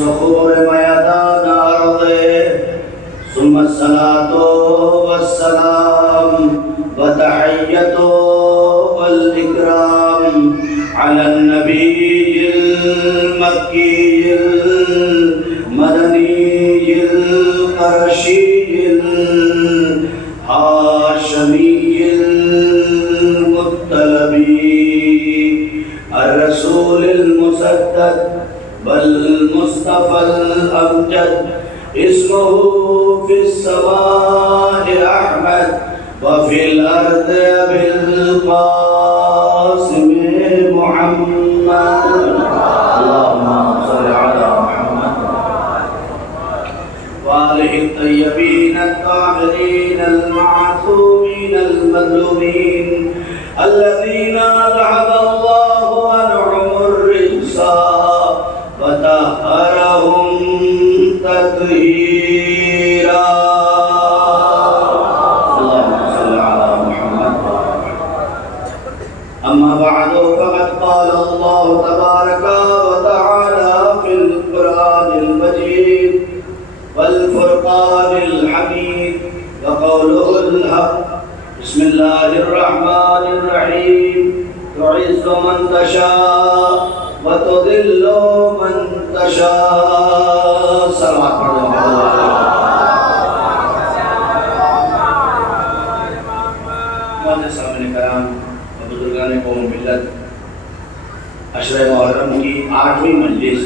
والصخور ميدان أرضه ثم الصلاة والسلام وتحية والإكرام على النبي المكي المدني القرشي الهاشمي المطلبي الرسول المسدد والمصطفى الأمجد اسمه في السماء أحمد وفي الأرض بالقاسم محمد اللهم صل على محمد وآله الطيبين الطاهرين المعصومين المظلومين الذين ذهب الله عنهم الرجس وطهرهم تطهيرا اللهم صل على محمد. أما بعد فقد قال الله تبارك وتعالى في القرآن المجيد والفرقان الحميد وقوله الحق بسم الله الرحمن الرحيم تعز من تشاء وتذل من تشاء صلوات معزز سامعین کرام بزرگان قوم ملت عشرہ محرم کی 8ویں مجلس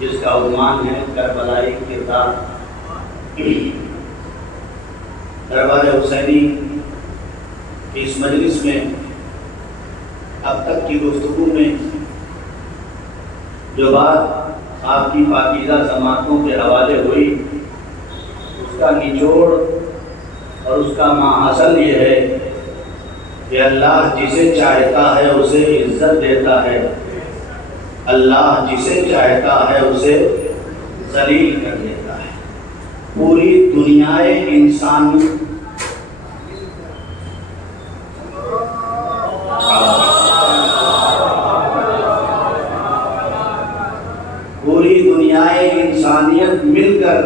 جس کا عنوان ہے کربلائی کردار دربار حسینی کی اس مجلس میں اب تک کی گفتگو میں جو بات آپ کی پاکیزہ سماعتوں کے حوالے ہوئی اس کا نچوڑ اور اس کا ماحصل یہ ہے کہ اللہ جسے چاہتا ہے اسے عزت دیتا ہے، اللہ جسے چاہتا ہے اسے ذلیل کر دیتا ہے۔ پوری دنیا انسانی انسانیت مل کر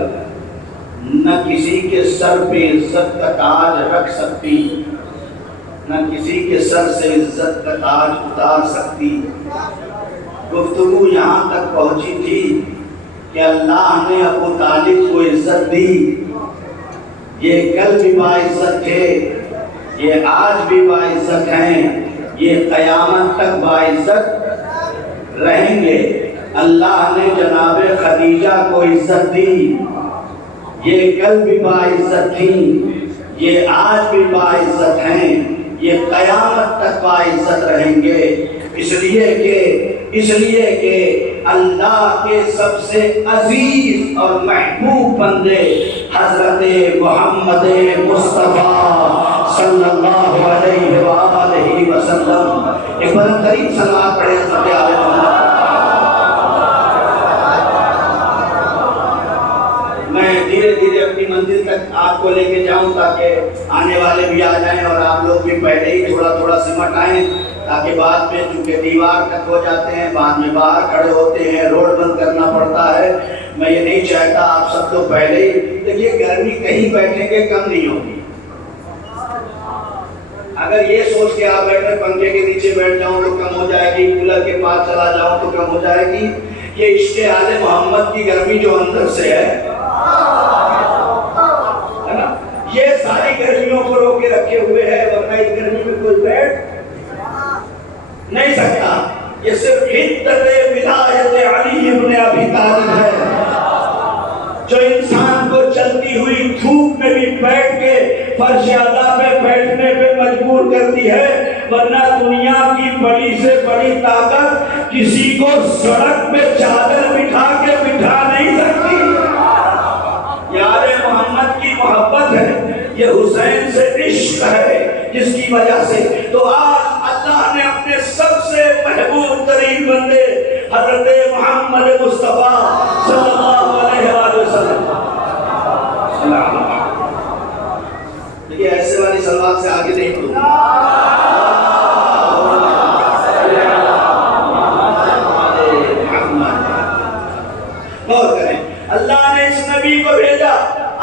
نہ کسی کے سر پہ عزت کا تاج رکھ سکتی، نہ کسی کے سر سے عزت کا تاج اتار سکتی۔ گفتگو یہاں تک پہنچی تھی کہ اللہ نے ابو طالب کو عزت دی، یہ کل بھی باعزت تھے، یہ آج بھی باعزت ہیں، یہ قیامت تک باعزت رہیں گے۔ اللہ نے جناب خدیجہ کو عزت دی، یہ کل بھی باعزت تھیں، یہ آج بھی باعزت ہیں، یہ قیامت تک باعزت رہیں گے۔ اس لیے کہ اللہ کے سب سے عزیز اور محبوب بندے حضرت محمد مصطفیٰ صلی اللہ علیہ وآلہ وسلم۔ ایک بلند ترین صلوات پڑھیں حضرت آل محمد۔ میں دھیرے دھیرے اپنی منزل تک آپ کو لے کے جاؤں تاکہ آنے والے بھی آ جائیں اور آپ لوگ بھی پہلے ہی تھوڑا تھوڑا سمٹ آئیں، تاکہ بعد میں چونکہ دیوار تک ہو جاتے ہیں، بعد میں باہر کھڑے ہوتے ہیں، روڈ بند کرنا پڑتا ہے۔ میں یہ نہیں چاہتا آپ سب لوگ پہلے ہی، دیکھیے گرمی کہیں بیٹھنے کے کم نہیں ہوگی۔ اگر یہ سوچ کے آپ بیٹھے پنکھے کے نیچے بیٹھ جاؤں تو کم ہو جائے گی، کولر کے پاس چلا جاؤں تو کم ہو جائے گی۔ یہ عشق آل محمد کی گرمی جو اندر سے ہے نا، یہ ساری گرمیوں کو روک کے رکھے ہوئے ہے، ورنہ اس گرمی میں کوئی بیٹھ نہیں سکتا۔ یہ صرف حدت ولایت علی ابن ابی طالب ہے جو انسان کو چلتی ہوئی دھوپ میں بھی بیٹھ کے فرش اعلیٰ پہ بیٹھنے پہ مجبور کرتی ہے، ورنہ دنیا کی بڑی سے بڑی طاقت کسی کو سڑک پہ چادر بٹھا کے بٹھا نہیں سکتی۔ یار محمد کی محبت ہے، یہ حسین سے عشق ہے، جس کی وجہ سے تو آج اللہ نے اپنے سب سے محبوب ترین بندے حضرت محمد مصطفیٰ صلی اللہ علیہ وسلم، دیکھیے ایسے والی صلوات سے آگے نہیں پڑھوں غور کریں، اللہ نے اس نبی کو بھیجا،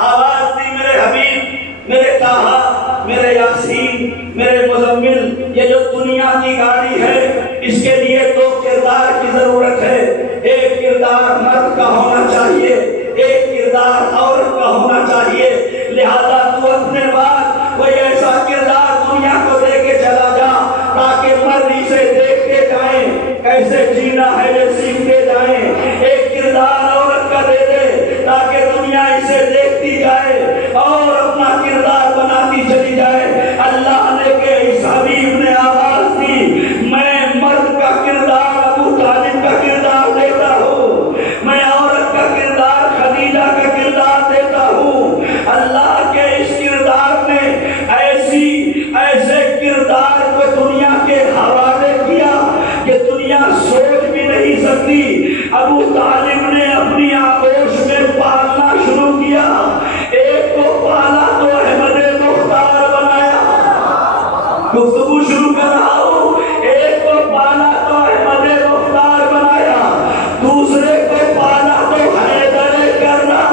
آواز دی میرے حبیب، میرے طٰہٰ، میرے یاسین، میرے مزمل، یہ جو دنیا کی گاڑی ہے اس کے لیے دو کردار کی ضرورت ہے، ایک کردار مرد کا ہونا چاہیے، ایک کردار عورت کا ہونا چاہیے، لہذا تو اپنے بعد کوئی ایسا کردار دنیا کو دے کے چلا جا تاکہ مرد اسے دیکھتے جائیں، کیسے جینا ہے یہ سیکھتے جائیں، ایک کردار عورت کا دے دے تاکہ دنیا اسے دیکھتی جائے اور اپنا کردار بناتی چلی جائے۔ اللہ نے کہ اس حبیب نے آواز دی، میں مرد کا کردار ابو طالب کا کردار دیتا ہوں، میں عورت کا کردار خدیجہ کا کردار دیتا ہوں۔ اللہ کے اس کردار نے ایسے کردار کو دنیا کے حوالے کیا کہ دنیا سوچ بھی نہیں سکتی۔ ابو طالب نے اپنی آغوش میں پالنا شروع کیا، ایک کو پالا تو احمد مختار بنایا، گفتگو شروع کر رہا ہوں، ایک کو پالا تو احمد مختار بنایا، دوسرے کو پالا تو حیدر کرار۔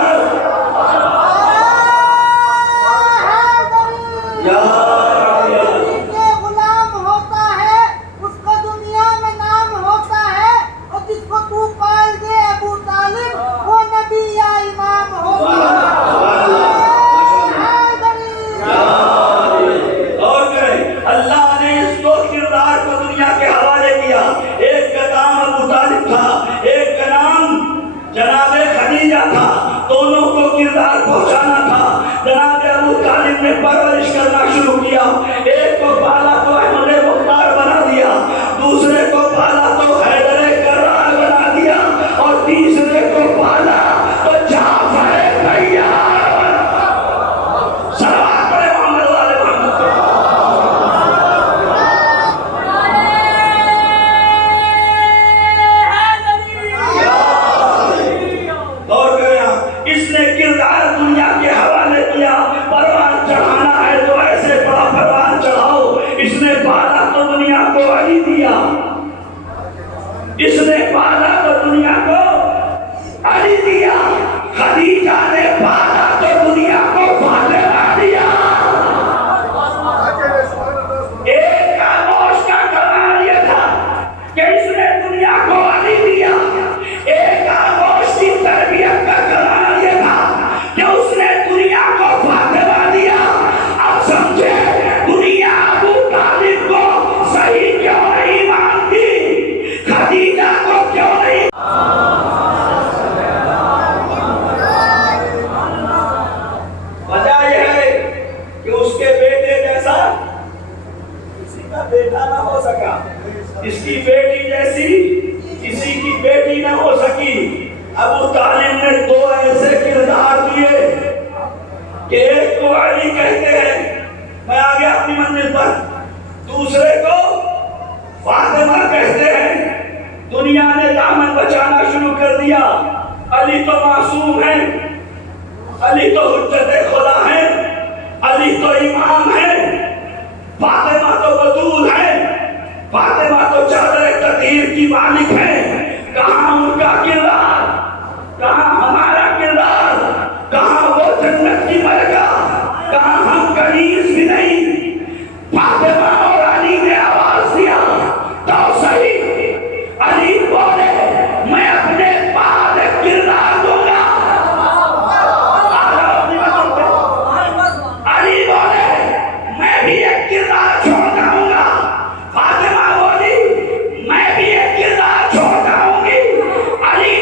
پرورش کرنا شروع کیا، ایک کو پالا تو احمد مختار بنا دیا، دوسرے کو پالا تو حیدر کرار بنا دیا، اور تیسرے کو پالا تو جعفر طیار۔ صلوات پڑھے محمد والے محمد۔ غور کریں آپ، اس نے کردار دنیا کے حوالے کیا، پروان چڑھانا ہے تو ایسے بڑا پروان چڑھاؤ، اس نے پالا تو دنیا کو علی دیا، اس نے پالا تو دنیا کو علی دیا، خدیجہ نے پالا تو دنیا کو فاطمہ دیا۔ ایک خاموش کا کمال یہ تھا کہ اس نے دنیا کو علی دیا، ایک خاموش کی تربیت کا کمال یہ تھا کہ اس نے دنیا کو فاطمہ دیا۔ اب سمجھے دنیا ابو طالب کو صحیح کیوں نہیں مانتی، خدیجہ کو کیوں نہیں؟ وجہ یہ ہے کہ اس کے بیٹے جیسا کسی کا بیٹا نہ ہو سکا، اس کی بیٹی جیسی کسی کی بیٹی نہ ہو سکی۔ ابو طالب نے دو ایسے کردار دیے کہ ایک کو علی کہتے ہیں، میں آ گیا اپنی منزل پر، دوسرے کو فاطمہ کہتے ہیں۔ دنیا نے دامن بچانا شروع کر دیا، علی تو معصوم ہے، علی تو حجت خدا ہے، علی تو امام ہے، فاطمہ تو بطول ہے، فاطمہ تو چادر تطہیر کی مالک ہے۔ کہاں ان کا کردار، کہاں ہمارا کردار، کہاں وہ جنت کی ملکہ، کہاں ہم کنیز بھی نہیں۔ فاطمہ اور علی نے آواز دیا تو صحیح، علی بولے میں اپنے بعد کردار دوں گا، علی بولے میں بھی ایک کردار چھوڑ جاؤں گا، فاطمہ بولی میں بھی ایک کردار چھوڑ جاؤں گی، علی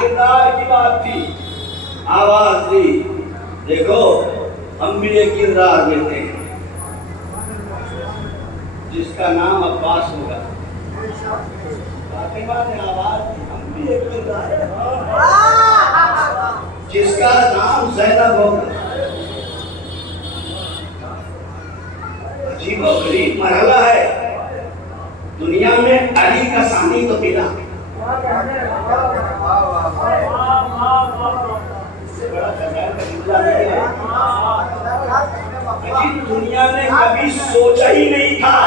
کردار کی بات تھی، آواز دی. دیکھو ہم بھی ایک کردار لیتے ہیں جس کا نام عباس ہوگا. فاطمہ نے آواز دی، ہم بھی ایک کردار ہے جس کا نام زینب ہوگا. عجیب و غریب مرحلہ ہے. دنیا میں علی کا ثانی تو ملا، دنیا نے کبھی سوچا ہی نہیں تھا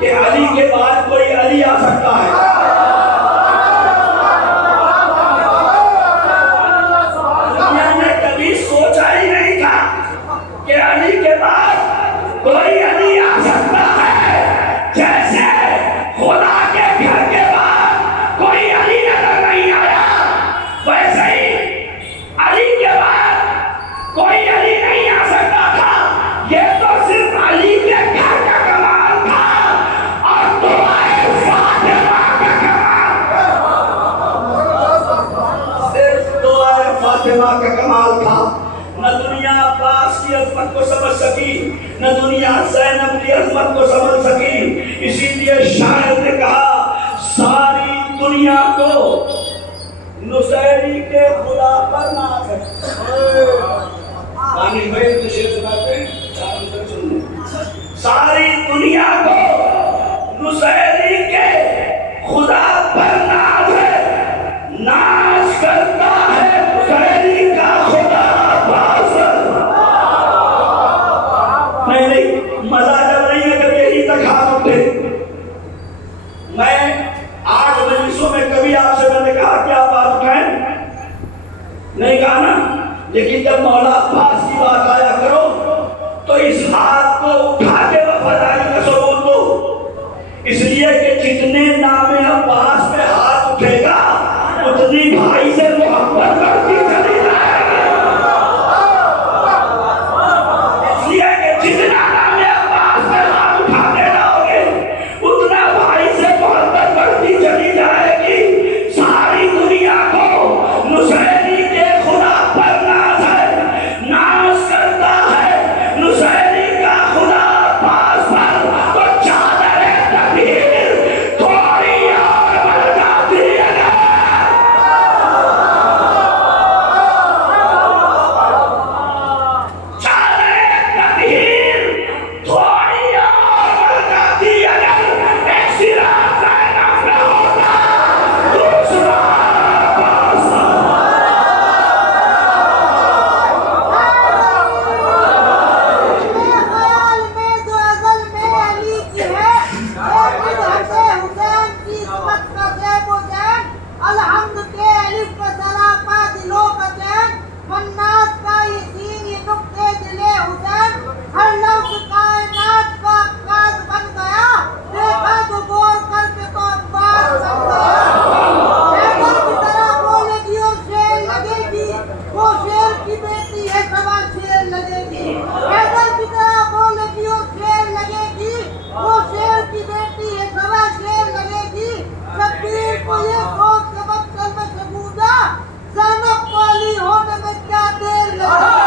کہ علی کے بعد کوئی علی آ سکتا ہے. دنیا نے کبھی سوچا ہی نہیں تھا کہ علی کے بعد کوئی علی آ سکتا ہے. جیسے خدا کے گھر کے بعد کوئی علی نظر نہیں آیا، ویسے ہی علی کے بعد کوئی علی نہیں آ سکتا تھا. یہ تو صرف علی کے گھر کا کمال تھا اور دعائے فاطمہ کا کمال، صرف دعائے فاطمہ کا کمال تھا. نہ دنیا عباس کی عظمت کو سمجھ سکی، نہ دنیا زینب کی عظمت کو سمجھ سکی. اسی لیے شاعر نے کہا ساری دنیا کو نصیری کے خدا پر ناز ہے. دانش بھائی تو شعر سناتے ہیں، ساری دنیا کو نصیری کے خدا پر ناز ہے، ناز کرتا ہے نصیری کا خدا عباس. نہیں مزہ جب نہیں ہے جب یہی تک ہاتھ اٹھے. میں 8 مجلسوں میں کبھی آپ سے میں نے کہا کہ آپ ہاتھ اٹھائیں، نہیں کہا نا. لیکن جب مولا عباس کی بات آیا کرو تو اس ہاتھ کو اٹھا کے وفاداری کا ثبوت دو. اس لیے کہ جتنے نام عباس پہ ہاتھ اٹھے گا اتنی بھائی سے محبت کرتی چلی جائے گی. اس لیے کہ جتنا نام عباس پہ ہاتھ اٹھاتے جاؤ گے اتنا بھائی سے محبت کرتی چلی جائے گی. ساری دنیا کو نصیری کے خدا پر ناز ہے، ناز کرتا ہے نصیری کا خدا عباس پر. تو چادر تکبیر تھوڑی اور بڑھ جاتی ہے. چادر تکبیر تھوڑی اور بڑھ جاتی ہے. ایک سرا زینب نہ ہوتا دوسرا عباس. خیال میں جو ازل میں علی کی ہے، مدحت حسین کی عصمت کا زیب و زین، الحمد کے الف کا سراپا دلوں کا چین، مناس کا یہ سین یہ نقطے دل حسین، ہر لفظ کائنات کا عکاس بن گیا، دیکھا تو غور کر کے تو عباس بن گیا. حیدر کی طرح بولے گی اور شعر لگے گی، وہ شعر کی بیٹی ہے سوا شعر لگے گی. حیدر کی طرح بولے گی اور شعر لگے گی، وہ شعر کی بیٹی ہے سوا شعر لگے گی. شبیر کو یہ سوچ کے مقتل میں سے گونجا، زینب کو علی ہونے میں کیا دیر لگی.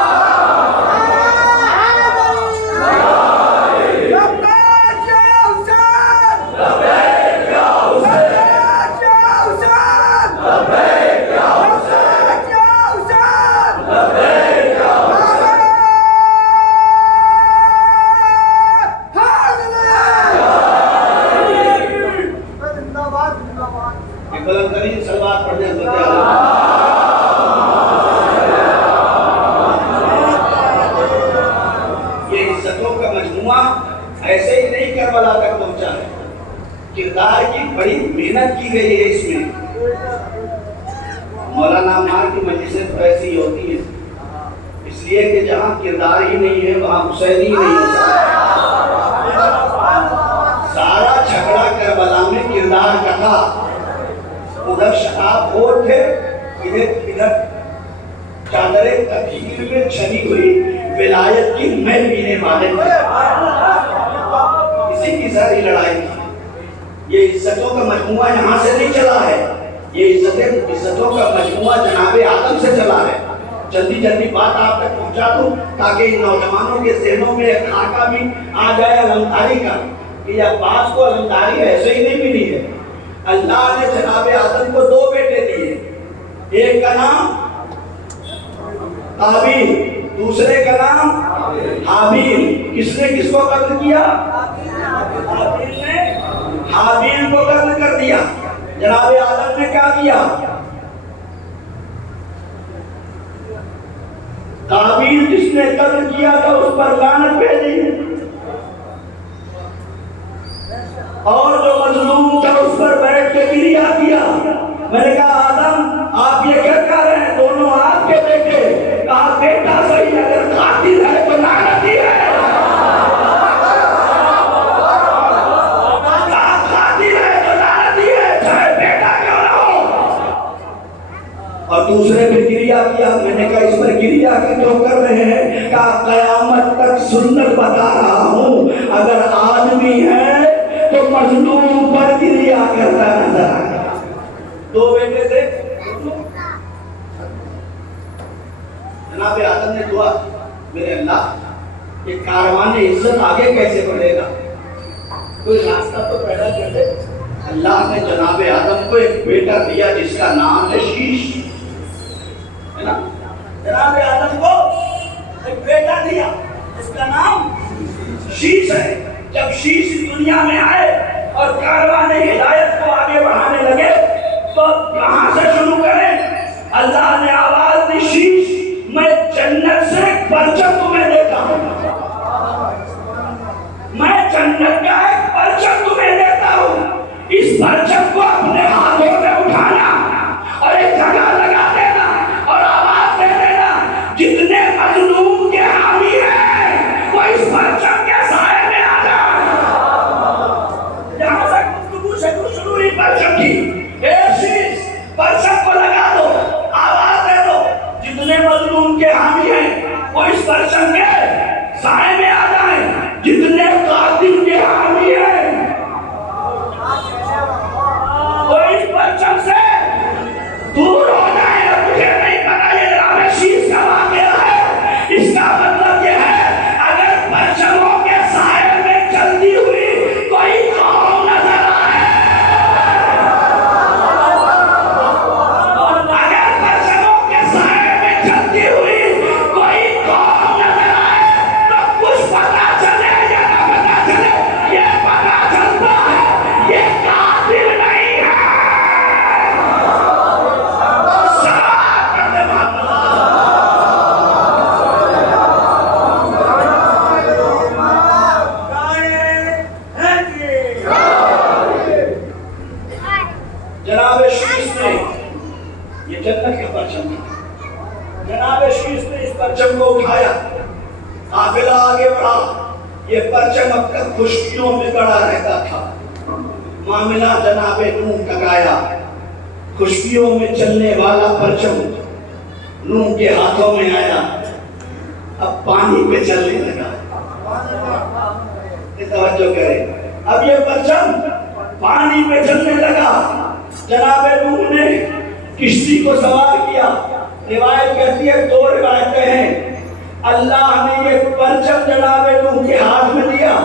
بلند ترین صلوات پڑھنے حضرت اعلیٰ. یہ عزتوں کا مجموعہ ایسے ہی نہیں کربلا تک پہنچا ہے، کردار کی بڑی محنت کی گئی ہے. اس میں مولانا عمار کی مجلسیں تو ایسی ہوتی ہیں، اس لیے کہ جہاں کردار ہی نہیں ہے وہاں حسین ہی نہیں ہو سکتا. سارا جھگڑا کربلا میں کردار کا تھا. ادھر شتاب اور تھے، ادھر ادھر چادر تطہیر میں چھنی ہوئی ولایت کی مے پینے والے تھے. اسی کی ساری لڑائی تھی. یہ عزتوں کا مجموعہ یہاں سے نہیں چلا ہے, یہ عزتوں کا مجموعہ جناب آدم سے چلا ہے. جلدی بات آپ تک پہنچا دوں تاکہ ان نوجوانوں کے ذہنوں میں ایک خاکہ بھی آ جائے علمداری کا کہ یہ عباس کو علمداری ایسے ہی نہیں ملی ہے. اللہ نے جناب آدم کو 2 بیٹے دیے, ایک کا نام قابیل, دوسرے کا نام حابیل. کس نے کس کو قتل کیا؟ قابیل نے حابیل کو قتل کر دیا. جناب آدم نے کیا کیا؟ قابیل جس نے قتل کیا تھا اس پر لعنت بھیجی, اور جو مظلوم تھا اس پر بیٹھ کے گریہ کیا. میں نے کہا آدم آپ یہ کیا کر رہے ہیں, دونوں آپ کے بیٹے. کہا بیٹا صحیح, اگر قاتل ہے تو لعنت ہی ہے. کہا قاتل ہے تو لعنت ہی ہے, چاہے بیٹا کیوں نہ ہو. اور دوسرے پہ گریہ کیا. میں نے کہا اس پر گریہ کیوں کر رہے ہیں؟ کہا قیامت تک سنت بتا رہا ہوں, اگر آدمی ہے تو مظلوم پر گریہ کرتا نظر آئے. 2 بیٹے تھے. جناب آدم نے دعا, میرے اللہ یہ کاروان عزت آگے کیسے بڑھے گا, کوئی راستہ تو پیدا کر دے. اللہ نے جناب آدم کو ایک بیٹا دیا جس کا نام ہے شیش, ہے نا. جناب آدم کو ایک بیٹا دیا جس کا نام شیش ہے. جب شیش دنیا میں آئے اور کاروان ہدایت کو آگے بڑھانے لگے تو کہاں سے شروع کریں؟ اللہ نے آواز دی, شیش میں جنت سے ایک پرچم تمہیں دیتا ہوں, میں جنت کا ایک پرچم تمہیں دیتا ہوں. اس پرچم کو اپنے ہاتھوں میں اٹھانا اور ایک جگہ لگا دینا اور آواز دے دینا, جتنے مظلوم کے حامی ہیں وہ اس پرچم کے سائے میں آ جائیں. جہاں سے گفتگو شروع ہوئی پرچم کی, اے شیش پرچم کو لگا دو, آواز دے دو, جتنے مظلوم کے حامی ہیں وہ اس پرچم کے سائے میں آ جائیں, جتنے قاتل کے حامی ہیں وہ اس پرچم سے دور ہو جائیں. مجھے نہیں پتا یہ رام شیش کا واقعہ ہے, اس کا مطلب یہ ہے اگر پرچموں کے سائے میں چلتی ہوئی کوئی قوم نظر آئے, اگر پرچموں کے سائے میں چلتی ہوئی کوئی قوم نظر آئے تو کچھ پتا چلے یا نہ پتا چلے, یہ پتا چلتا ہے یہ قاتل نہیں ہے. صلوات کرتے محمد. جناب شیش نے, یہ جنت کا پرچم تھا, جناب شیش نے اس پرچم کو اٹھایا, قافلہ آگے بڑھا. یہ پرچم اب تک خشکیوں میں گڑا رہتا تھا, معاملہ جناب نوح تک آیا. خشکیوں میں چلنے والا پرچم نوح کے ہاتھوں میں آیا, اب پانی پہ چلنے لگا. توجہ کریں, اب یہ پرچم پانی پہ چلنے لگا. جناب نوح نے کشتی کو سوار کیا. روایت کہتی ہے, 2 روایتیں ہیں, اللہ نے یہ پرچم جناب نوح کے ہاتھ میں دیا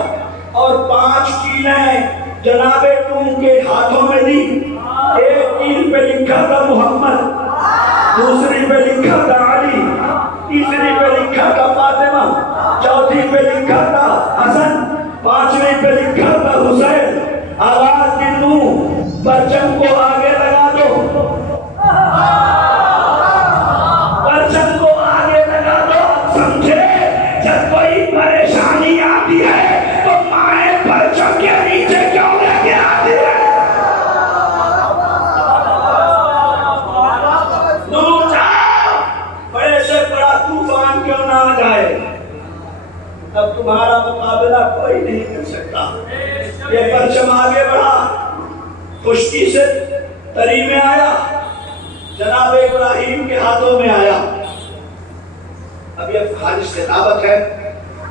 اور 5 ٹیلیں جناب نوح کے ہاتھوں میں دی. ایک ٹیل پہ لکھا تھا محمد, دوسری پہ لکھا تھا علی, تیسری پہ لکھا تھا فاطمہ, چوتھی پہ لکھا تھا حسن, 5ویں پہ لکھا تھا حسین. آواز دی نوح پرچم کو آگے لگا دو, پرچم کو آگے لگا دو. سمجھے جب کوئی پریشانی آتی ہے تو مائیں پرچم کے نیچے کیوں لے کے آتی ہے؟ نوح جاؤ, بڑے سے بڑا طوفان کیوں نہ آ جائے, اب تمہارا مقابلہ کوئی نہیں کر سکتا. یہ پرچم آگے بڑھا, خشکی سے تری میں آیا, جناب ابراہیم کے ہاتھوں میں آیا. ابھی اب خالص خطابت ہے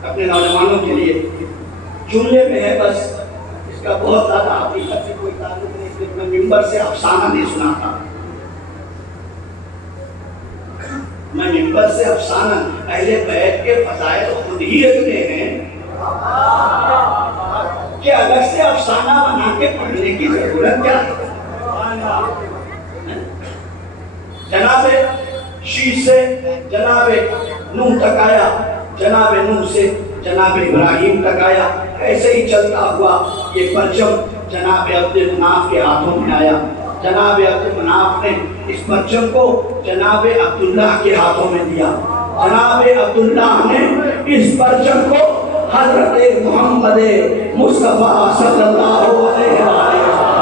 اپنے نوجوانوں کے لیے، جملے میں ہے بس، اس کا بہت زیادہ حقیقت سے کوئی تعلق نہیں، کہ میں ممبر سے افسانہ نہیں سناتا. میں ممبر سے افسانہ، اہل بیت کے فضائل خود ہی اتنے ہیں کہ الگ سے افسانہ بنا کے پڑھنے کی ضرورت کیا ہے. جناب شیش سے جناب نوح تک آیا، جناب نوح سے جناب ابراہیم تک آیا. ایسے ہی چلتا ہوا یہ پرچم جناب عبد المناف کے ہاتھوں میں آیا. جناب عبد المناف نے اس پرچم کو جناب عبداللہ کے ہاتھوں میں دیا. جناب عبداللہ نے اس پرچم کو حضرت محمد مصطفیٰ صلی اللہ علیہ وسلم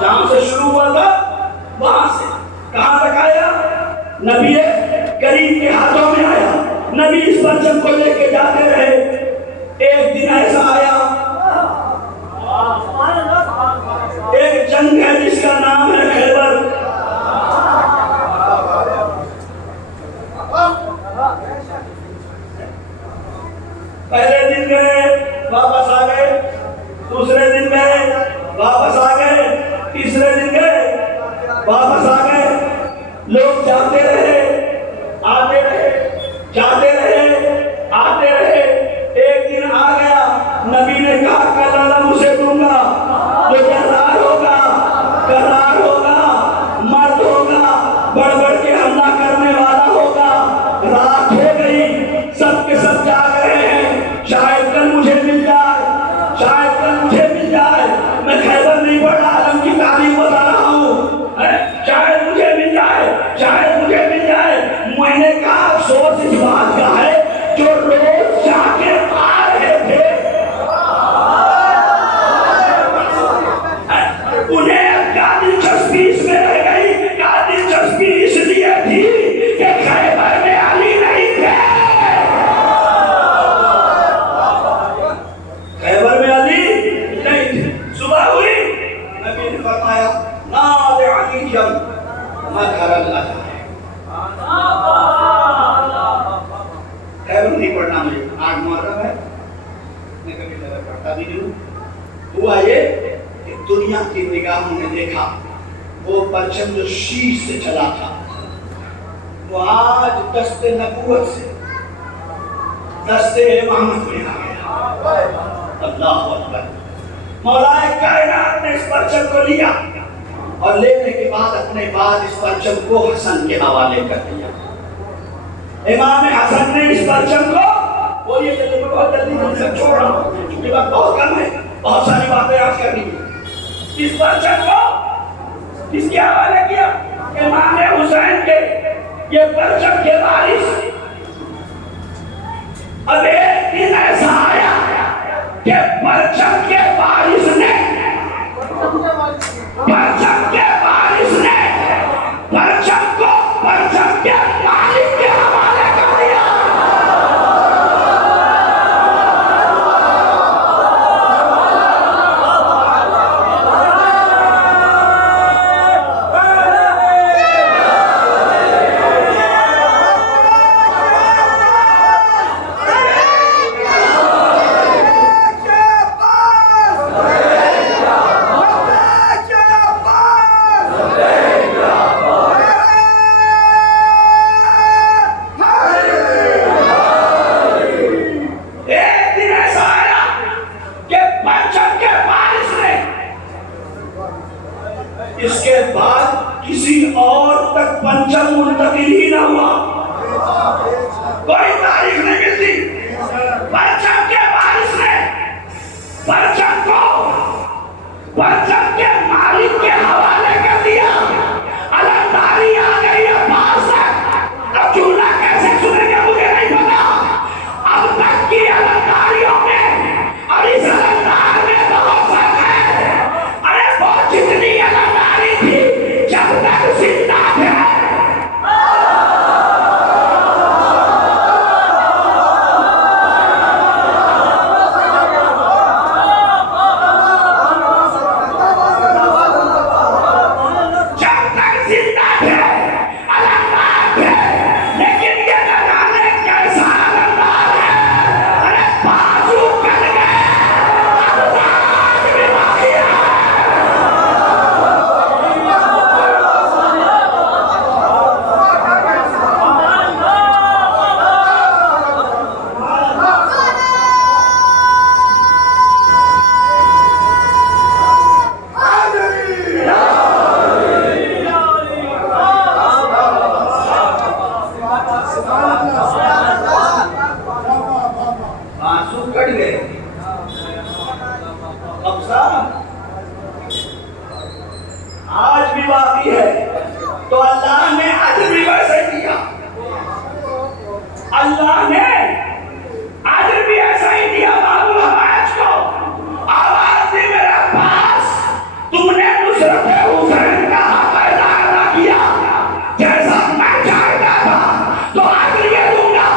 جہاں سے شروع ہوا تھا وہاں سے کہاں تک آیا؟ نبی کریم کے ہاتھوں میں آیا. نبی اس پرچم کو لے کے جاتے رہے. ایک دن ایسا آیا، ایک جنگ ہے جس کا نام ہے خیبر. پہلے دن گئے واپس آ گئے، دوسرے دن گئے واپس آ گئے، تیسرے دن گئے واپس آ گئے. لوگ جاتے رہے آتے رہے، جاتے رہے آتے رہے. ایک دن آ گیا، نبی نے کہا کل علم اسے دوں گا، وہ کرار ہوگا، کرار ہوگا، مرد ہوگا، بڑھ بڑھ کے حملہ کرنے والا ہوگا. رات ہو گئی، سب کے سب جاگ رہے ہیں، شاید کل مجھے مل جائے، شاید کل مجھے مل جائے. میں خیبر نہیں پڑھ رہا، علم کی تعلیم بتا رہا ہوں. شاید مجھے مل جائے، شاید مجھے مل جائے. میں نے کہا افسوس اس بات کا ہے جو روز جا کے آ رہے تھے انہیں کیا دلچسپی اس میں رہ گئی؟ کیا دلچسپی اس لیے تھی کہ خیبر میں علی نہیں تھے. خیبر میں علی نہیں تھے. صبح ہوئی، نبی نے فرمایا ناد علی مظہر اللہ. خیبر نہیں پڑھنا مجھے، آج محرم ہے، میں کبھی خیبر پڑھتا بھی نہیں ہوں. ہوا یہ کہ دنیا کی نگاہوں نے دیکھا وہ پرچم جو شیش سے چلا تھا وہ آج دست نبوت سے دست امامت میں آ گیا. اللہ اکبر. مولا کائنات نے اس پرچم کو لیا اور لینے کے بعد اپنے بعد اس پرچم کو حسن کے حوالے کر دیا. امام حسن نے اس پرچم کو، بولیے جلدی میں بہت جلدی سے چھوڑ رہا ہوں کیونکہ وقت بہت کم ہے، بہت ساری باتیں یاد کرنی ہیں. اس پرچم کو اس کے حوالے کیا امام حسین کے. یہ پرچم کے وارث. اب ایک دن ایسا آیا کہ پرچم کے وارث نے پرچم کے وارث نے پرچم کو پرچم کے مالک کے حوالے کر دیا. اس کے بعد کسی اور تک پرچم منتقل ہی نہ ہوا. کوئی تاریخ نہیں ملتی. پرچم کے وارث نے پرچم کو پرچم کے مالک کے حوالے کر دیا. علمداری آ گئی ہے پاس تک. اب چولہا کیسے سنیں گے مجھے نہیں پتا. اب تک کی علمداریوں میں اور اس علمدار میں بہت فرق ہے. ارے بہت جتنی علمداری تھی جب تک زندہ تھے بھی باقی ہے، تو اللہ نے اجر بھی ویسے دیا، اللہ نے اجر بھی ایسا ہی دیا بابو حمایت کو۔ آواز دی میرے پاس، تم نے نصرت حسین کا حق ادا نہ کیا جیسا میں چاہتا تھا، تو اجر یہ دوں گا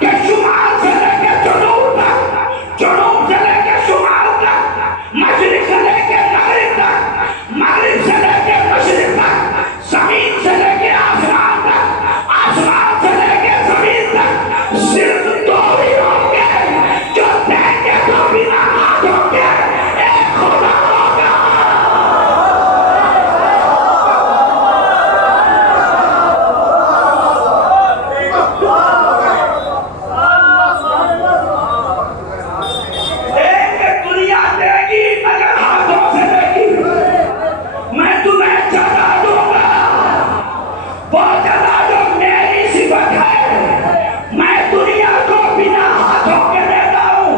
کہ شمال سے لے کے جنوب تک، جنوب سے لے کے شمال تک، مشرق سے لے کے مغرب تک، مغرب سے لے کے مشرق تک، زمین سے لے کے آسمان تک، آسمان سے لے کے زمین تک، صرف دو ہی ہوں گے جو دیں گے تو بنا ہاتھوں کے، ایک خدا ہوگا۔ دیں گے، دنیا دے گی مگر ہاتھوں سے دے گی۔ میں تمہیں جگہ دوں گا، وہ جگہ جو میری صفت ہے، میں دنیا کو بنا ہاتھوں کے دیتا ہوں،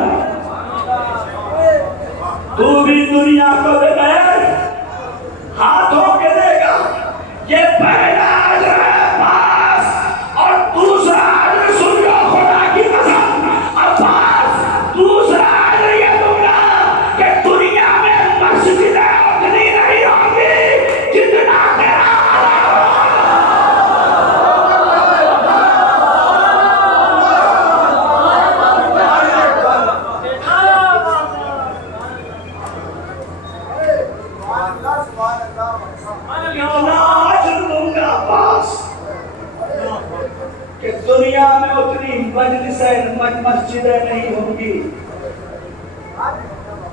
تو بھی دنیا کو بغیر ہاتھوں کے دے گا۔ یہ پہلا اجر ہے عباس، اور دوسرا اجر سن لو خدا کی قسم عباس، دوسرا اجر یہ دوں گا کہ دنیا میں مسجدیں اتنی نہیں ہوں گی جتنا تیرا اجر دوں گا عباس کہ دنیا میں اتنی مسجدیں نہیں ہوں گی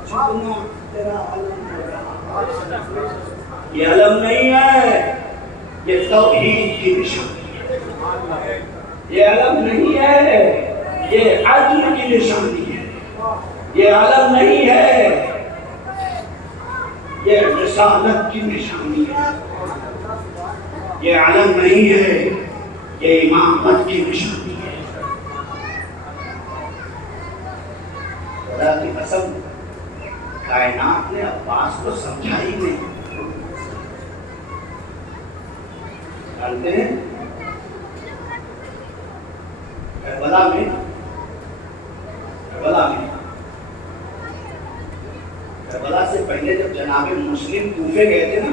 جتنا تیرا علم ہوگا۔ یہ علم نہیں ہے، یہ توحید کی نشانی ہے۔ یہ علم نہیں ہے، یہ عدل کی نشانی ہے۔ یہ علم نہیں ہے، یہ رسالت کی نشانی ہے۔ یہ علم نہیں ہے، یہ امامت کی نشانی ہے۔ خدا کی قسم کائنات نے عباس کو سمجھا ہی نہیں۔ جانتے ہیں کربلا میں کربلا سے پہلے جب جناب مسلم کوفے گئے تھے نا،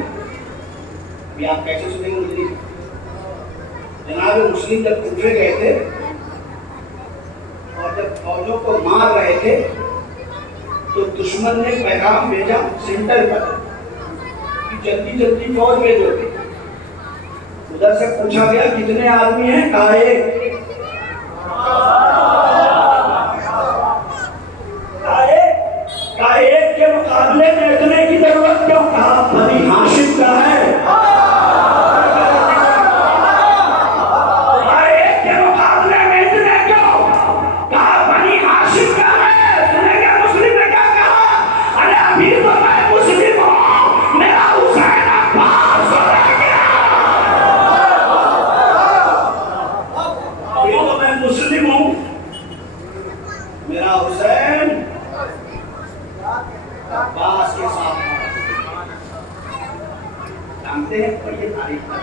ابھی آپ کیسے سنیں گے مجھے، جناب مسلم جب کوفے گئے تھے اور جب فوجوں کو مار رہے تھے تو دشمن نے پیغام بھیجا سینٹر پر کہ جلدی جلدی فوج بھیجو۔ ادھر سے پوچھا گیا کتنے آدمی ہیں؟ کہا ایک کے مقابلے میں اتنے کی ضرورت کیوں؟ کہا بنی ہاشم کا ہے۔ ایک کے مقابلے میں اتنے کیوں؟ کہا بنی ہاشم کا ہے۔ سنیں گے مسلم نے کیا کہا؟ ارے ابھی تو میں مسلم ہوں، میرا حسین عباس ہو رہ گیا۔ ابھی تو میں مسلم ہوں، میرا حسین عباس کے ساتھ۔ جانتے ہیں پڑھیے تاریخ میں،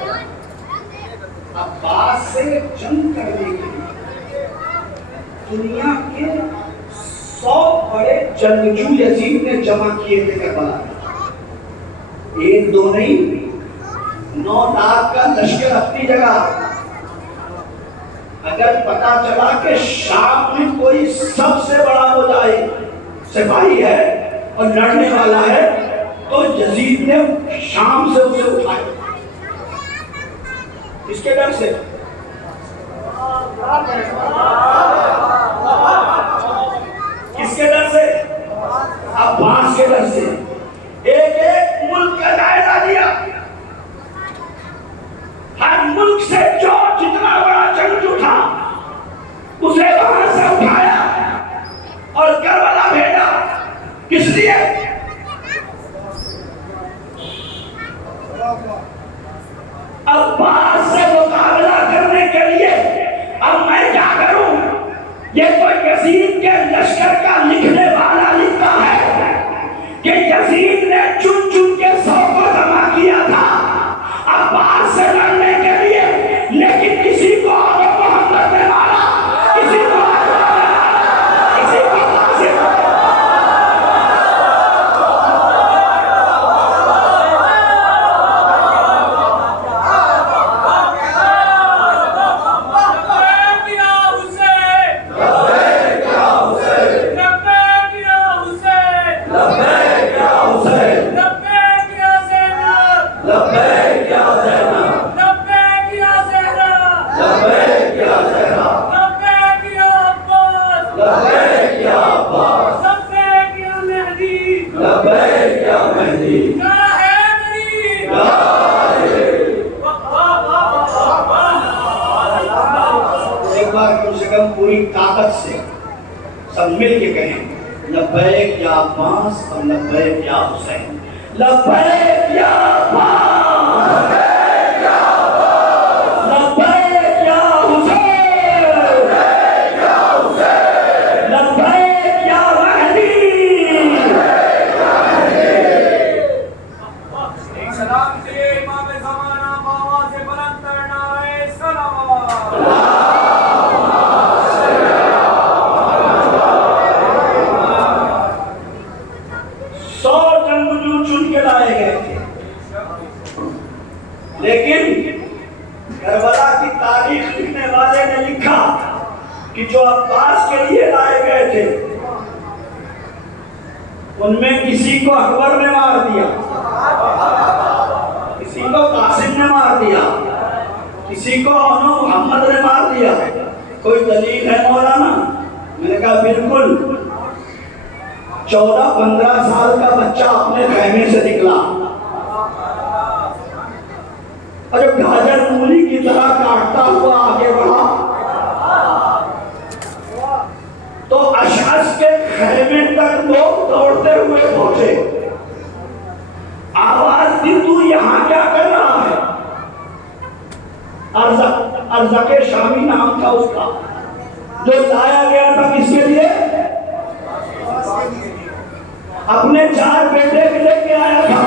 عباس سے جنگ کرنے کے لیے دنیا کے 100 بڑے جنگجو یزید نے جمع کیے تھے کربلا میں۔ ایک دو نہیں، 9 لاکھ کا لشکر اپنی جگہ۔ اگر پتا چلا کہ شام میں کوئی سب سے بڑا مجاہد سپاہی ہے اور لڑنے والا ہے تو یزید نے شام سے اسے اٹھایا۔ اس کے ڈر سے، کس کے ڈر سے؟ عباس کے ڈر سے۔ ایک ایک ملک کا جائزہ دیا، ہر ملک سے جو جتنا بڑا جنگجو تھا اسے وہاں سے اٹھایا اور کربلا بھیجا۔ کس لیے؟ عباس سے مقابلہ کرنے کے لیے۔ اب میں کیا کروں؟ یہ تو یزید کے لشکر کا لکھنے والا لکھتا ہے کہ یزید نے چن چن کے 100 کو جمع کیا تھا لبیک یا زینب، لبیک یا زہرا، لبیک یا زہرا، لبیک یا عباس، لبیک یا عباس، لبیک یا مہدی، لبیک یا مہدی، یا حیدری، یا ایک بار کم سے کم پوری طاقت سے سب مل کے کہیں لبیک یا عباس اور لبیک یا حسین، لبیک یا عباس، لبیک یا عباس، لبیک یا حسین، لبیک یا حسین، لبیک یا مہدی، لبیک یا مہدی۔ ایک سلام سے امام زمانہ آواز بلند کرنا ہے صلوات۔ لائے گئے تھے، لیکن کربلا کی تاریخ لکھنے والے نے لکھا کہ جو عباس کے لیے لائے گئے تھے ان میں کسی کو اکبر نے مار دیا، کسی کو قاسم نے مار دیا، کسی کو محمد نے مار دیا۔ کوئی دلیل ہے مولانا؟ میں نے کہا بالکل، 14-15 سال کا بچہ اپنے خیمے سے نکلا اور جب گاجر مولی کی طرح کاٹتا ہوا آگے بڑھا تو اشعث کے خیمے تک لوگ دوڑتے ہوئے پہنچے، آواز دی تو یہاں کیا کر رہا ہے؟ ارزق شامی نام تھا اس کا، جو لایا گیا تھا کس کے لیے؟ اپنے 4 بیٹے بھی لے کے آیا تھا۔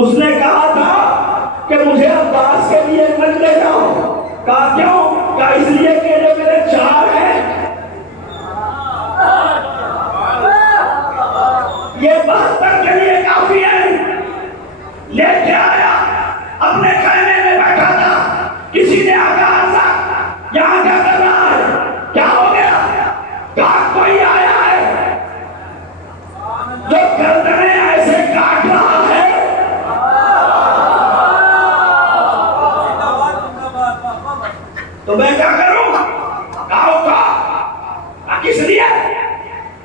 اس نے کہا تھا کہ مجھے عباس کے لیے مت لے جاؤ، کہا کیوں؟ کہا اس لیے کہ جو میرے 4 ہیں یہ بہتر کے لیے کافی ہے۔ لے کے آیا، اپنے خیمے میں بیٹھا تھا، کسی نے آگا یہاں کیا کر رہا ہے؟ کیا ہو گیا؟ کہا کوئی آیا ہے جو گردنیں ایسے کاٹ رہا ہے۔ تو میں کیا کروں؟ کہا کس لیے؟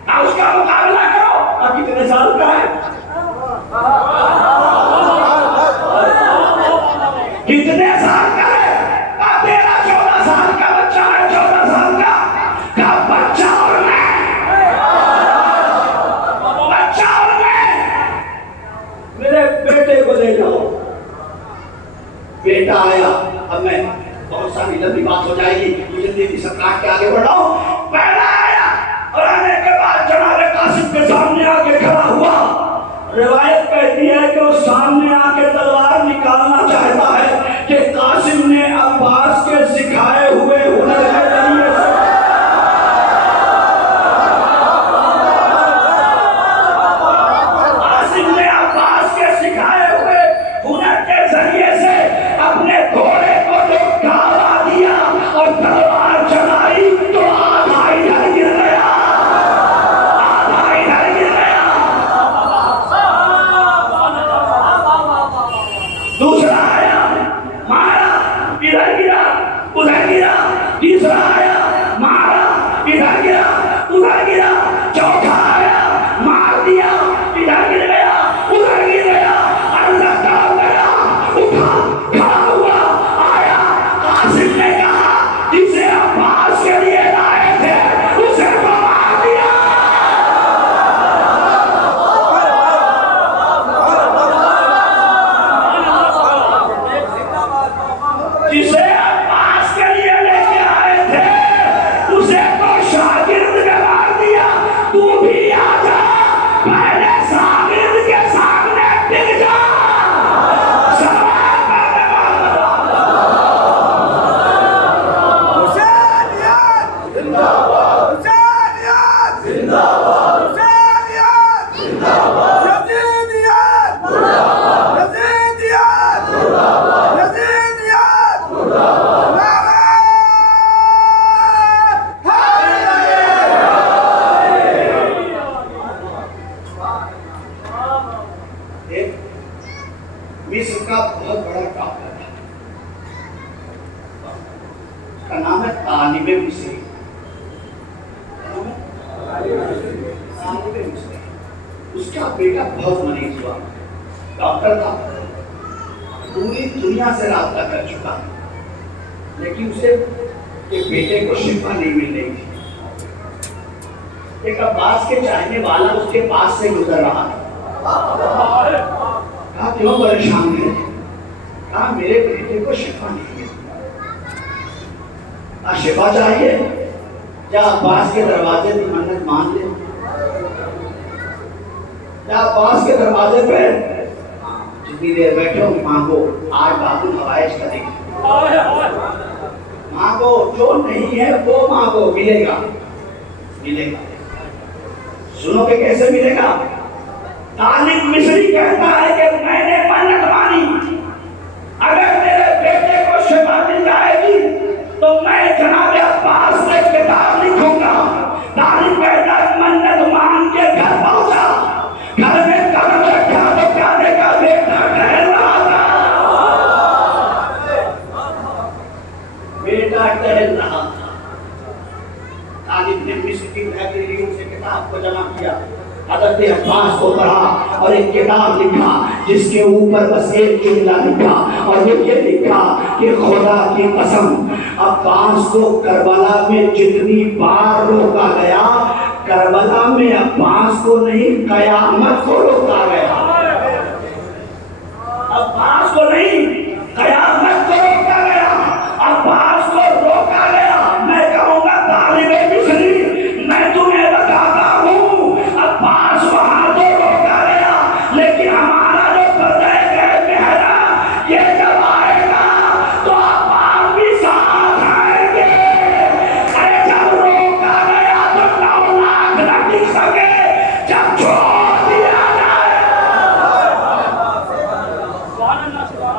کہا اس کا مقابلہ کرو۔ کتنے سال کا ہے؟ کتنے سال کا ہے؟ 13-14 سال کا بچہ ہے، 14 سال کا۔ کہا بچہ اور میں، بچہ اور میں، میرے بیٹے کو لے جاؤ۔ بیٹا آیا، اب میں بہت ساری لمبی بات ہو جائے گی، مجھے جلدی سے کاٹ کے آگے بڑھاؤ۔ پہلا آیا اور آنے کے بعد جناب قاسم کے سامنے آ کے کھڑا ہوا۔ روایت کہتی ہے کہ وہ سامنے آ کے تلوار نکالنا چاہتا ہے کہ قاسم نے عباس کے سکھائے ہوئے ہنر کے ذریعے سے قاسم نے عباس کے سکھائے ہوئے ہنر کے ذریعے سے اپنے گھوڑے کو لٹکا دیا اور تلوار چلائی تو آدھا ادھر گر گیا، آدھا ادھر گر گیا۔ دوسرا آیا، مارا، ادھر گرا، ادھر گرا۔ تیسرا آیا، مارا، ادھر گرا، ادھر گرا۔ چوتھا آیا، مار دیا، ادھر گر گیا، ادھر گر گیا۔ اللہ تعالیٰ گیا، اٹھا، کھڑا ہوا، آیا۔ قاسم نے کہا جسے عباس کے لیے لائے تھے اسے تو مار دیا۔ جسے عباس کے لیے لے کے آئے تھے مصر کا بہت بڑا ڈاکٹر تھا، اس کا نام ہے طالب مصری، اس کا بیٹا بہت مریض ہوا، ڈاکٹر تھا، پوری دنیا سے رابطہ کر چکا، لیکن اسے بیٹے کو شفا نہیں مل رہی تھی۔ ایک عباس کے چاہنے والا اس کے پاس سے گزر رہا تھا، کہا کیوں پریشان ہے؟ کہا میرے بیٹے کو شفا نہیں ملی۔ کہا شفا چاہیے، کیا عباس کے دروازے کی منت مان لے؟ کیا عباس کے دروازے پہ جتنی دیر بیٹھے ہو مانگو، آج بابو حوائج کریں گے، مانگو، جو نہیں ہے وہ مانگو، ملے گا، ملے گا۔ سنو کہ کیسے ملے گا؟ طالب مصری کہتا ہے کہ میں نے منت مانی، اگر میرے بیٹے کو شفا مل جائے گی تو میں جناب عباس سے کتاب لکھوں گا۔ طالب کہتا ہے منت مان کے گھر پہنچا، گھر میں قدم رکھا تو کیا دیکھا؟ بیٹا ٹہل رہا تھا، بیٹا ٹہل رہا تھا۔ طالب نے مصر کی لائبریریوں سے کتاب کو جمع کیا، حضرت عباس کو پڑھا اور ایک کتاب لکھا جس کے اوپر بس ایک جملہ لکھا، اور وہ یہ لکھا کہ خدا کی قسم عباس کو کربلا میں جتنی بار روکا گیا، کربلا میں عباس کو نہیں قیامت کو روکا گیا، عباس کو نہیں قیامت کو روکا گیا، عباس کو روکا گیا۔ میں کہوں گا طالب مصری، میں تمہیں بتاتا ہوں عباس وہاں تو روکا گیا، لیکن ہمارا جو پردہ غیب میں ہے نا، یہ جب آئے گا تو عباس بھی ساتھ آئیں گے۔ ارے جب روکا گیا تو 9 لاکھ نہ ٹک سکے، جب چھوڑ دیا جائے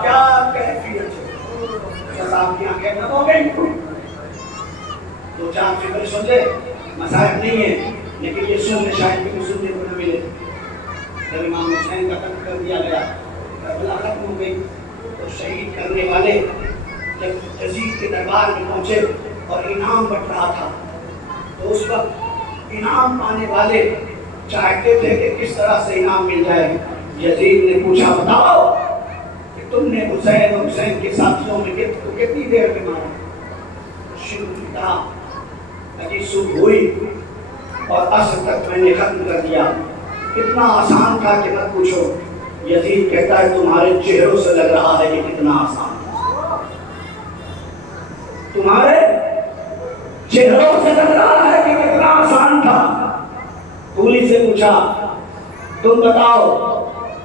کیا کیفیت ہے؟ صاحب کی آنکھیں نم ہو گئی، دو چار فکر سن لے، مذاہب نہیں ہے لیکن یہ سن لے، شاید کہ سننے کو نہ ملے۔ جب امام حسین کا قتل کر دیا گیا، کربلا ختم ہو گئی، تو شہید کرنے والے جب یزید کے دربار میں پہنچے اور انعام بٹ رہا تھا، تو اس وقت انعام پانے والے چاہتے تھے کہ کس طرح سے انعام مل جائے۔ یزید نے پوچھا بتاؤ کہ تم نے حسین اور حسین کے ساتھیوں میں کتنی دیر میں مارا؟ شروع کیا کہ صبح ہوئی اور عصر تک میں نے ختم کر دیا، کتنا آسان تھا کہ مت پوچھو۔ یزید کہتا ہے تمہارے چہروں سے لگ رہا ہے کہ کتنا آسان تھا، تمہارے چہروں سے لگ رہا ہے کہ کتنا آسان تھا۔ پولیس سے پوچھا تم بتاؤ،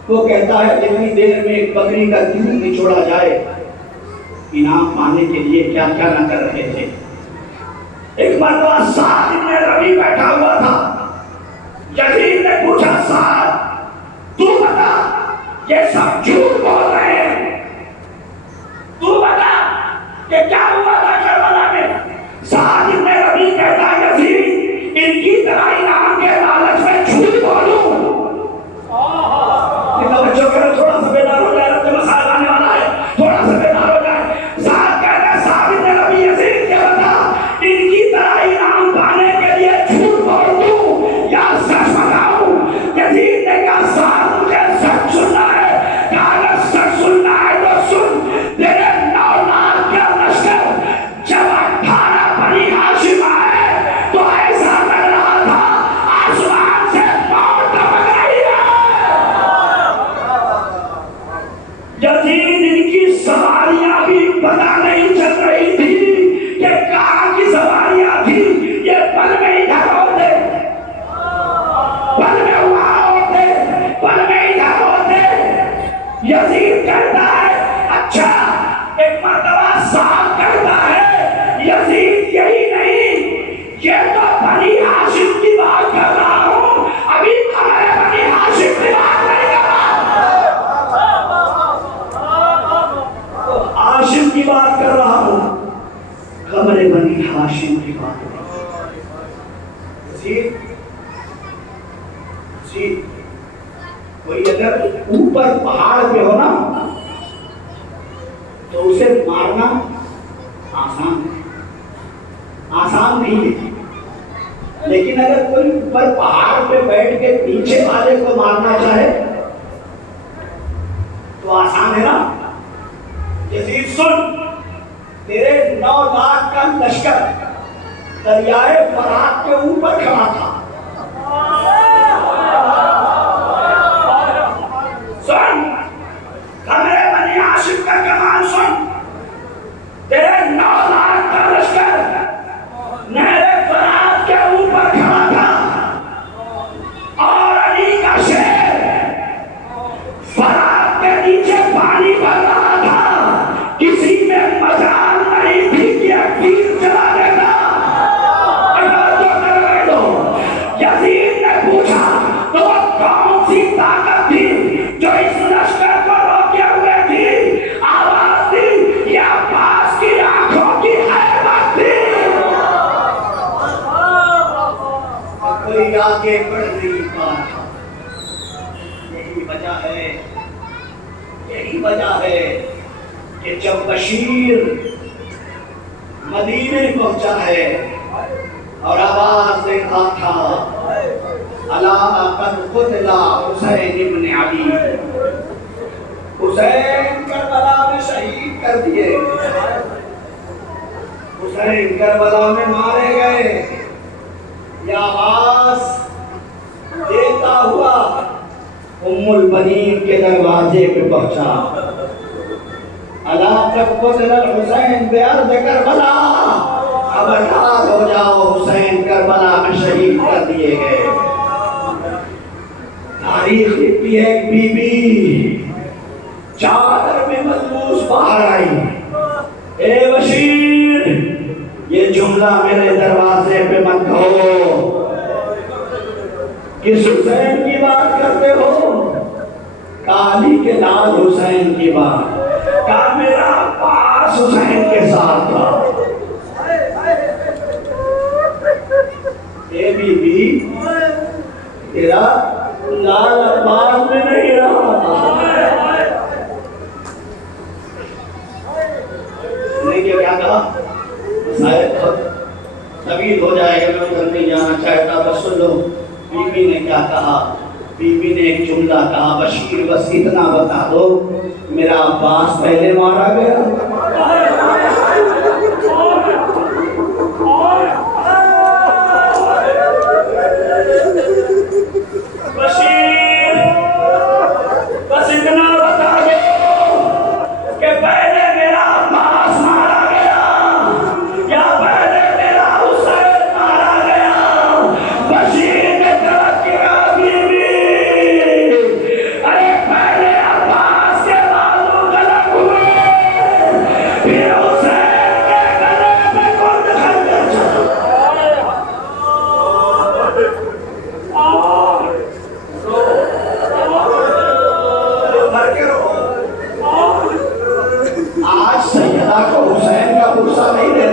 وہ کہتا ہے جتنی دیر میں ایک بکری کا دودھ نچوڑا جائے، انعام پانے کے لیے کیا کیا نہ کر رہے تھے۔ ایک مرتبہ سعد بن ربیع بیٹھا ہوا تھا، یزید نے پوچھا سعد تو بتا یہ سب جھوٹ بول رہے ہیں، تو بتا کہ کیا ہوا تھا کربلا میں؟ سعد بن ربیع کہتا ہے یزید ان کی طرح انعام کے لالچ میں جھوٹ بولوں؟ بچوں کے تھوڑا سا بیدار ہو جائے، رب مسائل آنے والا ہے، تھوڑا سا بیدار ہو جائے۔ سعد کہتا ہے سعد بن ربیع یزید کے بتا ان کی طرح انعام پانے کے لیے جھوٹ بول دوں یا سچ بتاؤں؟ یزید نے کہا سعد مجھے سچ سننا ہے، کہا اگر سچ سننا ہے تو سن، تیرے 9 لاکھ کا لشکر جب 18 بنی ہاشم آئے تو ایسا لگ رہا تھا آسمان سے موت ٹپک رہی ہے۔ یزید ان کی سواریاں بھی پتہ نہیں چل رہی تھی کہ کہاں کی سواریاں تھی، یہ پل میں ادھر ہوتے، پل میں وہاں ہوتے، پل میں ادھر ہوتے۔ یزید کہتا ہے اچھا، ایک مرتبہ صاحب کہتا ہے یزید یہی نہیں، یہ تو بنی ہاشم کی بات کر رہا ہوں، ابھی ہمارے بنی ہاشم کی بات نہیں کر رہا، ہاشم کی بات کر رہا ہوں، قبر بنی ہاشم کی بات ہے۔ کوئی اگر اوپر پہاڑ پہ ہو نا اسے مارنا آسان نہیں ہے، لیکن اگر کوئی اوپر پہاڑ پہ بیٹھ کے پیچھے والے کو مارنا چاہے تو آسان ہے نا۔ یزید سن، تیرے 9 لاکھ کا لشکر دریائے فرات کے اوپر کھڑا تھا۔ سن، خبرے بنی عاشق کا کمان سن، تیرے 9 لاکھ کا لشکر نہر فرات کے اوپر کھڑا تھا، اور علی کا شیر فرات کے نیچے پانی بھر رہا تھا، کسی میں مجال نہیں تھی کہ ایک تیر چلا دیتا۔ یزید نے پوچھا تو وہ کون سی طاقت تھی جو اس لشکر کو روکے ہوئے تھی؟ آواز تھی یا عباس کی آنکھوں کی حیبت تھی؟ کوئی آگے بڑھ نہیں پاتا۔ یہی وجہ ہے کہ جب بشیر مدینے پہنچا ہے اور آواز دیکھا تھا الا قد قتل حسین ابن علی، حسین کربلا میں شہید کر دیے، حسین کربلا میں مارے گئے، یہ آواز دیتا ہوا ام البنین کے دروازے پہ پہنچا، الا قد قتل الحسین بارض کربلا، خبردار ہو جاؤ حسین کربلا میں شہید کر دیے گئے۔ تاریخ لکھتی ہے ایک بی بی چادر میں ملبوس باہر آئی، اے بشیر یہ جملہ میرے دروازے پہ مت کہو، کس حسین کی بات کرتے ہو؟ علی کے لال حسین کی بات، کہا میرا عباس حسین کے ساتھ تھا۔ اے بی بی تیرا لال عباس میں نہیں رہا۔ نے کیا کہا؟ شاید بہت طویل ہو جائے گا، میں ادھر نہیں جانا چاہتا، بس سن لو بی بی نے کیا کہا۔ بی بی نے ایک جملہ کہا، بشیر بس اتنا بتا دو میرا عباس پہلے مارا گیا؟ بشیر بس اتنا بتا دو کہ پہلے میرا عباس مارا گیا یا پہلے میرا حسین مارا گیا؟ بشیر نے طرف کیا بی بی، ارے پہلے عباس کے بازو غلط ہوئے، پھر حسین کے گلے میں خود خنجر چلا۔ آج سیدہ کو حسین کا غصہ نہیں دیتا۔